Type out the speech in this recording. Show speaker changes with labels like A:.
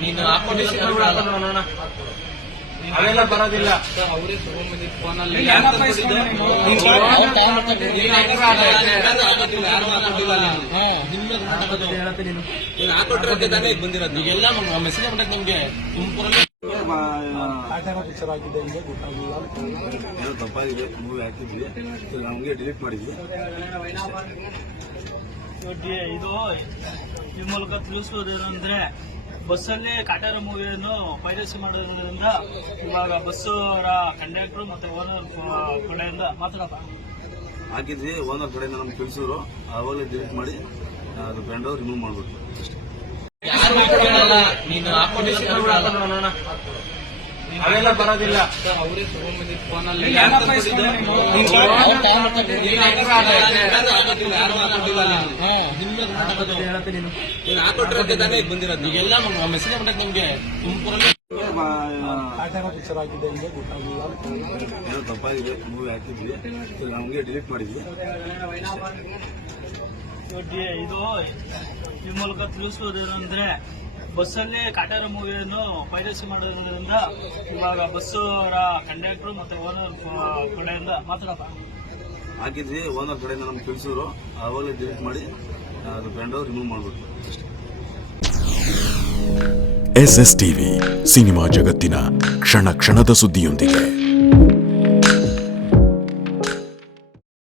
A: ನೀನು
B: ಅವೆಲ್ಲ ಬರೋದಿಲ್ಲ.
A: ಅವರೇ ತಗೊಂಡ್ಬಂದಿದ್ದು ಫೋನಲ್ಲಿ ಬಂದಿರೋದು. ಮೆಸೇಜ್ ನಿಮ್ಗೆ ತುಮಕೂರಲ್ಲಿ
B: ತಪ್ಪಾಗಿದೆ ಮೂವಿ ಹಾಕಿದ್ವಿ. ನಮಗೆ ಡಿಲೀಟ್ ಮಾಡಿದ್ವಿ.
C: ಇದು ಈ ಮೂಲಕ ತಿಳಿಸುವುದೇನೆಂದ್ರೆ ಬಸ್ಸಲ್ಲಿ ಕಾಟಾರ ಮೂವಿಯನ್ನು ಪೈರಸಿ ಮಾಡೋದ್ರಿಂದ ಇವಾಗ ಬಸ್ಸು ಅವರ ಕಂಡಕ್ಟರ್ ಮತ್ತೆ ಓನರ್ ಕಡೆಯಿಂದ ಮಾತಾಡಪ್ಪ.
B: ಹಾಕಿದ್ವಿ ಓನರ್ ಕಡೆಯಿಂದ ನಮ್ಗೆ ತಿಳಿಸಿದ್ರು ಅವಾಗಲೇ ಡಿಲೀಟ್ ಮಾಡಿ ಅದು ಬ್ರ್ಯಾಂಡ್ ರಿಮೂವ್ ಮಾಡ್ಬಿಟ್ಟು ಅವೆಲ್ಲ ಬರೋದಿಲ್ಲ.
A: ಅವರೇ ತಗೊಂಡ್ಬಂದಿದ್ದು ಫೋನಲ್ಲಿ
B: ಏನಪ್ಪ ಇಸ್ಕೊಂಡೆ ನೀನು?
A: ಹಾಕೊಟ್ರೆ ತಾನೇ ಈಗ ಬಂದಿರೋದು ಈಗೆಲ್ಲ ಮೆಸೇಜ್ ನಿಮ್ಗೆ ತುಮಕೂರಲ್ಲಿ
B: ತಪ್ಪಾಗಿದೆ ಮೂವಿ ಹಾಕಿದ್ವಿ. ನಮಗೆ ಡಿಲೀಟ್ ಮಾಡಿದ್ವಿ.
C: ಇದು ಈ ಮೂಲಕ ತಿಳಿಸುವುದೇನೆಂದ್ರೆ ಬಸ್ಸಲ್ಲಿ ಕಾಟಾರ ಮೂವಿಯನ್ನು ಪೈರಸಿ ಮಾಡೋದ್ರಿಂದ ಇವಾಗ ಬಸ್ಸು ಅವರ ಕಂಡಕ್ಟರ್ ಮತ್ತೆ ಓನರ್ ಕಡೆಯಿಂದ ಮಾತಾಡಪ್ಪ.
B: ಹಾಕಿದ್ವಿ ಓನರ್ ಕಡೆಯಿಂದ ನಮ್ಗೆ ತಿಳಿಸಿದ್ರು ಅವಾಗಲೇ ಡಿಲೀಟ್ ಮಾಡಿ ಅದು ಬ್ರ್ಯಾಂಡ್ ರಿಮೂವ್ ಮಾಡ್ಬಿಟ್ಟು
D: ಎಸ್ ಎಸ್ ಟಿವಿ ಸಿನಿಮಾ ಜಗತ್ತಿನ ಕ್ಷಣ ಕ್ಷಣದ ಸುದ್ದಿಯೊಂದಿಗೆ.